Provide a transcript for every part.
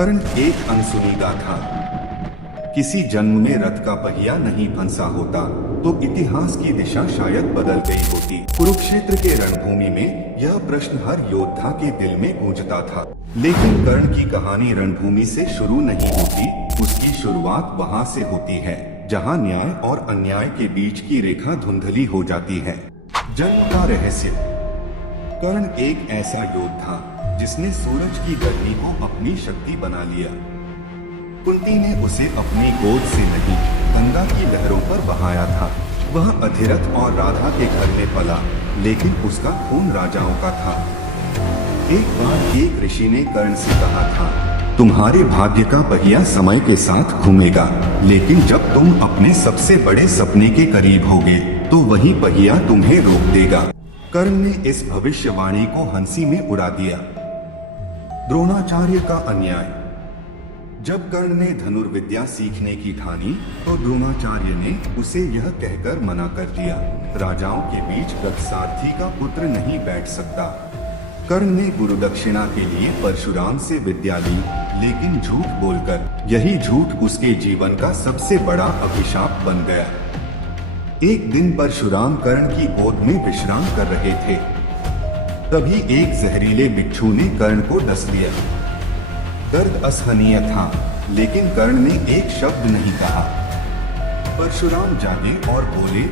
कर्ण एक अनसुनीदा था। किसी जन्म में रथ का पहिया नहीं फंसा होता तो इतिहास की दिशा शायद बदल गई होती। कुरुक्षेत्र के रणभूमि में यह प्रश्न हर योद्धा के दिल में गूंजता था। लेकिन कर्ण की कहानी रणभूमि से शुरू नहीं होती, उसकी शुरुआत वहां से होती है जहां न्याय और अन्याय के बीच की रेखा धुंधली हो जाती है। जन्म का रहस्य। कर्ण एक ऐसा योद्धा जिसने सूरज की गर्मी को अपनी शक्ति बना लिया। कुंती ने उसे अपनी गोद से नहीं, गंगा की लहरों पर बहाया था। वह अधिरथ और राधा के घर में पला, लेकिन उसका खून राजाओं का था। एक बार एक ऋषि ने कर्ण से कहा था, तुम्हारे भाग्य का पहिया समय के साथ घूमेगा, लेकिन जब तुम अपने सबसे बड़े सपने के करीब होगे तो वही पहिया तुम्हें रोक देगा। कर्ण ने इस भविष्यवाणी को हंसी में उड़ा दिया। द्रोणाचार्य का अन्याय। जब कर्ण ने धनुर्विद्या सीखने की ठानी तो द्रोणाचार्य ने उसे यह कहकर मना कर दिया, राजाओं के बीच रथसारथी का पुत्र नहीं बैठ सकता। कर्ण ने गुरुदक्षिणा के लिए परशुराम से विद्या ली, लेकिन झूठ बोलकर। यही झूठ उसके जीवन का सबसे बड़ा अभिशाप बन गया। एक दिन परशुराम कर्ण की गोद में विश्राम कर रहे थे। तभी एक जहरीले बिच्छू ने कर्ण को डस लिया। दर्द असहनीय था, लेकिन कर्ण ने एक शब्द नहीं कहा। परशुराम जागे और बोले,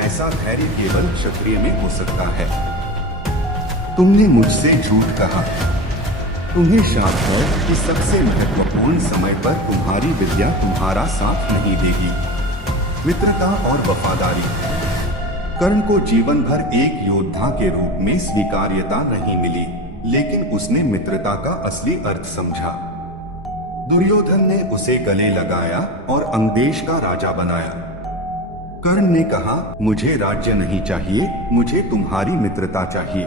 ऐसा धैर्य केवल क्षत्रिय में हो सकता है। तुमने मुझसे झूठ कहा। तुम्हें शाप है कि सबसे महत्वपूर्ण समय पर तुम्हारी विद्या तुम्हारा साथ नहीं देगी। मित्रता और वफादारी। कर्ण को जीवन भर एक योद्धा के रूप में स्वीकार्यता नहीं मिली, लेकिन उसने मित्रता का असली अर्थ समझा। दुर्योधन ने उसे गले लगाया और अंगदेश का राजा बनाया। कर्ण ने कहा, मुझे राज्य नहीं चाहिए, मुझे तुम्हारी मित्रता चाहिए।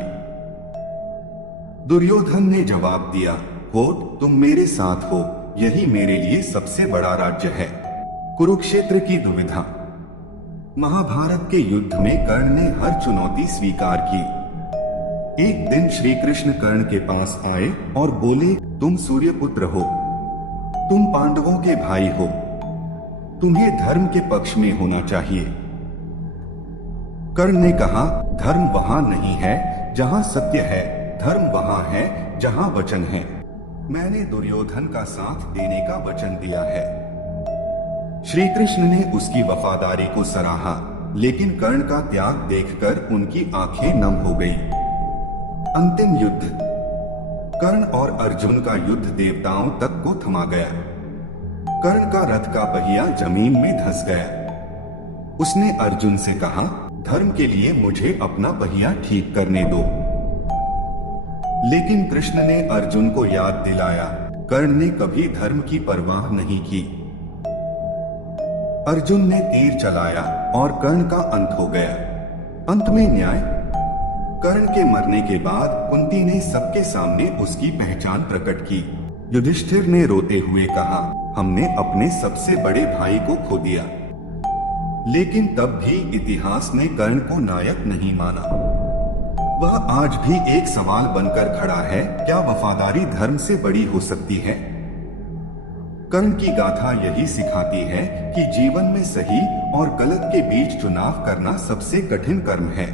दुर्योधन ने जवाब दिया, तुम मेरे साथ हो, यही मेरे लिए सबसे बड़ा राज्य है। कुरुक्षेत्र की दुविधा। महाभारत के युद्ध में कर्ण ने हर चुनौती स्वीकार की। एक दिन श्री कृष्ण कर्ण के पास आए और बोले, तुम सूर्यपुत्र हो, तुम पांडवों के भाई हो, तुम्हें धर्म के पक्ष में होना चाहिए। कर्ण ने कहा, धर्म वहां नहीं है जहां सत्य है, धर्म वहां है जहां वचन है। मैंने दुर्योधन का साथ देने का वचन दिया है। श्री कृष्ण ने उसकी वफादारी को सराहा, लेकिन कर्ण का त्याग देखकर उनकी आंखें नम हो गईं। अंतिम युद्ध। कर्ण और अर्जुन का युद्ध देवताओं तक को थमा गया। कर्ण का रथ का पहिया जमीन में धंस गया। उसने अर्जुन से कहा, धर्म के लिए मुझे अपना पहिया ठीक करने दो। लेकिन कृष्ण ने अर्जुन को याद दिलाया, कर्ण ने कभी धर्म की परवाह नहीं की। अर्जुन ने तीर चलाया और कर्ण का अंत हो गया। अंत में न्याय। कर्ण के मरने के बाद कुंती ने सबके सामने उसकी पहचान प्रकट की। युधिष्ठिर ने रोते हुए कहा, हमने अपने सबसे बड़े भाई को खो दिया। लेकिन तब भी इतिहास ने कर्ण को नायक नहीं माना। वह आज भी एक सवाल बनकर खड़ा है, क्या वफादारी धर्म से बड़ी हो सकती है? कर्ण की गाथा यही सिखाती है कि जीवन में सही और गलत के बीच चुनाव करना सबसे कठिन कर्म है।